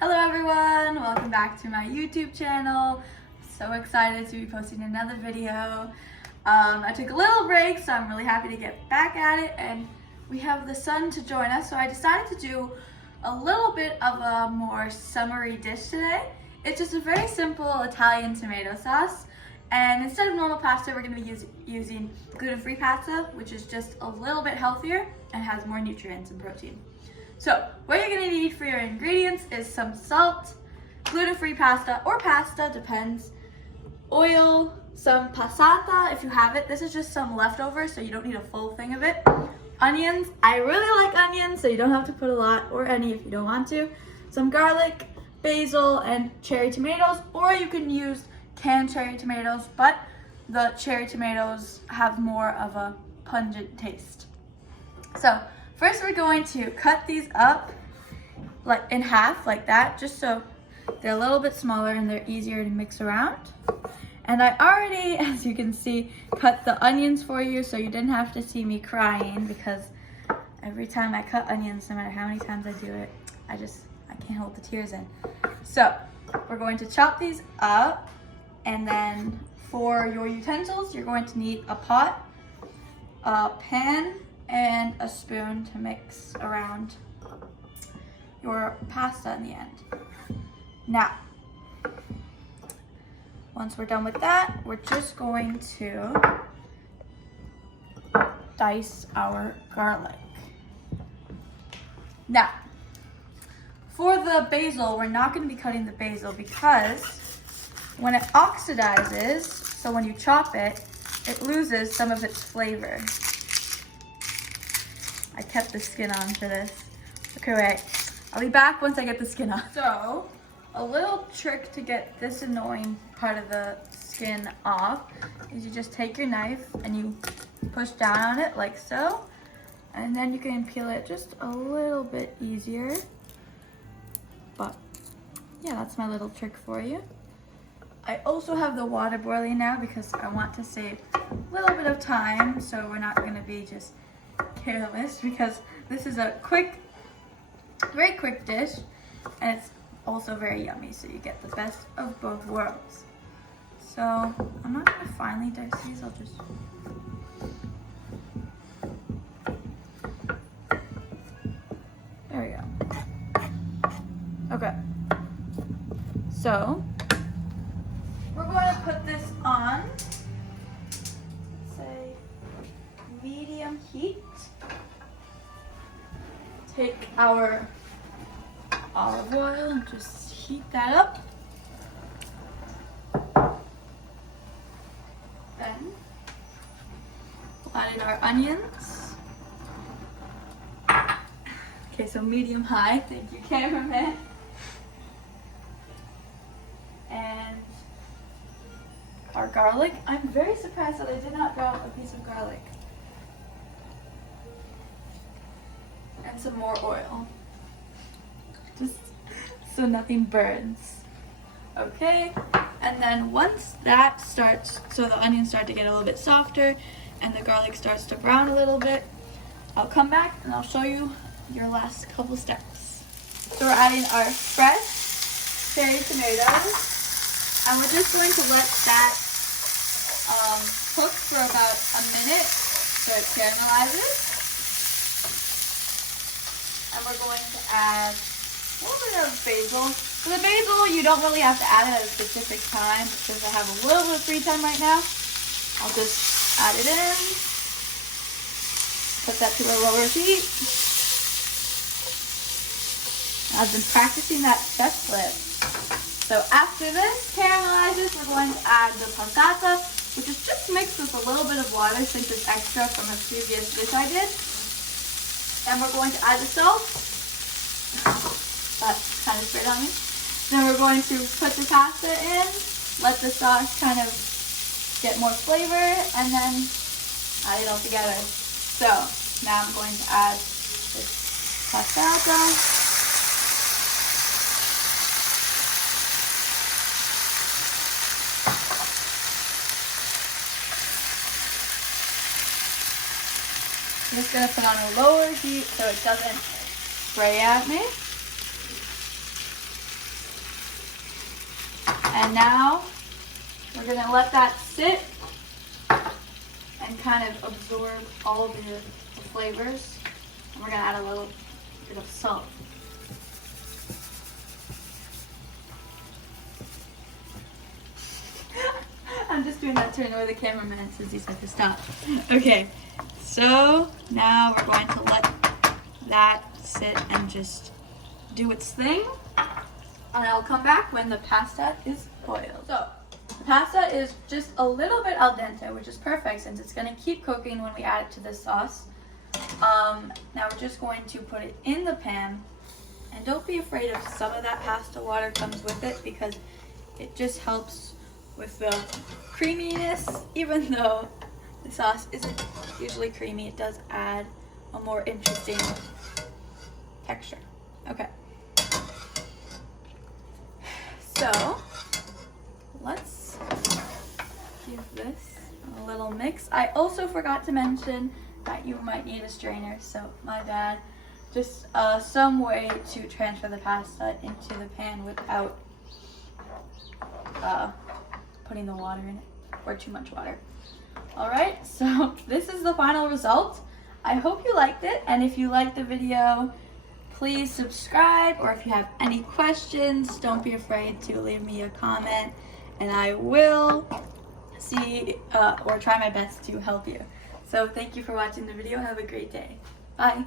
Hello everyone, welcome back to my YouTube channel. So excited to be posting another video. I took a little break, so I'm really happy to get back at it, and we have the sun to join us, so I decided to do a little bit of a more summery dish today. It's just a very simple Italian tomato sauce, and instead of normal pasta, we're going to be using gluten-free pasta, which is just a little bit healthier and has more nutrients and protein. So what you're gonna need for your ingredients is some salt, gluten-free pasta or pasta, depends, oil, some passata if you have it. This is just some leftovers, so you don't need a full thing of it. Onions, I really like onions, so you don't have to put a lot or any if you don't want to. Some garlic, basil, and cherry tomatoes, or you can use canned cherry tomatoes, but the cherry tomatoes have more of a pungent taste. So first we're going to cut these up like in half like that, just so they're a little bit smaller and they're easier to mix around. And I already, as you can see, cut the onions for you, so you didn't have to see me crying, because every time I cut onions, no matter how many times I do it, I can't hold the tears in. So we're going to chop these up, and then for your utensils, you're going to need a pot, a pan, and a spoon to mix around your pasta in the end. Now, once we're done with that, we're just going to dice our garlic. Now, for the basil, we're not going to be cutting the basil because when it oxidizes, so when you chop it, it loses some of its flavor. I kept the skin on for this. Okay, wait. I'll be back once I get the skin on. So, a little trick to get this annoying part of the skin off is you just take your knife and you push down on it like so, and then you can peel it just a little bit easier. But yeah, that's my little trick for you. I also have the water boiling now because I want to save a little bit of time, so we're not going to be just careless, because this is a very quick dish, and it's also very yummy, so you get the best of both worlds. So I'm not going to finely dice these, I'll just there we go. Okay, so we're going to put this on, say, medium heat. Take our olive oil and just heat that up. Then we'll add in our onions. Okay, so medium high, thank you, cameraman. And our garlic. I'm very surprised that I did not drop a piece of garlic. And some more oil, just so nothing burns. Okay, and then once that starts, so the onions start to get a little bit softer and the garlic starts to brown a little bit, I'll come back and I'll show you your last couple steps. So we're adding our fresh cherry tomatoes, and we're just going to let that cook for about a minute so it caramelizes. And we're going to add a little bit of basil. For the basil, you don't really have to add it at a specific time, because I have a little bit of free time right now. I'll just add it in, put that to a lower heat. I've been practicing that chef flip. So after this caramelizes, we're going to add the passata, which is just mixed with a little bit of water since it's extra from a previous dish I did. And we're going to add the salt. That kind of sprayed on me. Then we're going to put the pasta in, let the sauce kind of get more flavor, and then add it all together. So now I'm going to add this passata. I'm just going to put on a lower heat so it doesn't spray at me. And now we're gonna let that sit and kind of absorb all the flavors. And we're gonna add a little bit of salt. I'm just doing that to annoy the cameraman since he said to stop. Okay, so now we're going to let that sit and just do its thing. And I'll come back when the pasta is boiled. So, the pasta is just a little bit al dente, which is perfect since it's going to keep cooking when we add it to the sauce. Now we're just going to put it in the pan. And don't be afraid if some of that pasta water comes with it, because it just helps with the creaminess. Even though the sauce isn't usually creamy, it does add a more interesting texture. Okay. So let's give this a little mix. I also forgot to mention that you might need a strainer, so my bad. Just some way to transfer the pasta into the pan without putting the water in it, or too much water. Alright, so this is the final result. I hope you liked it, and if you liked the video, please subscribe, or if you have any questions, don't be afraid to leave me a comment, and I will see or try my best to help you. So thank you for watching the video. Have a great day. Bye.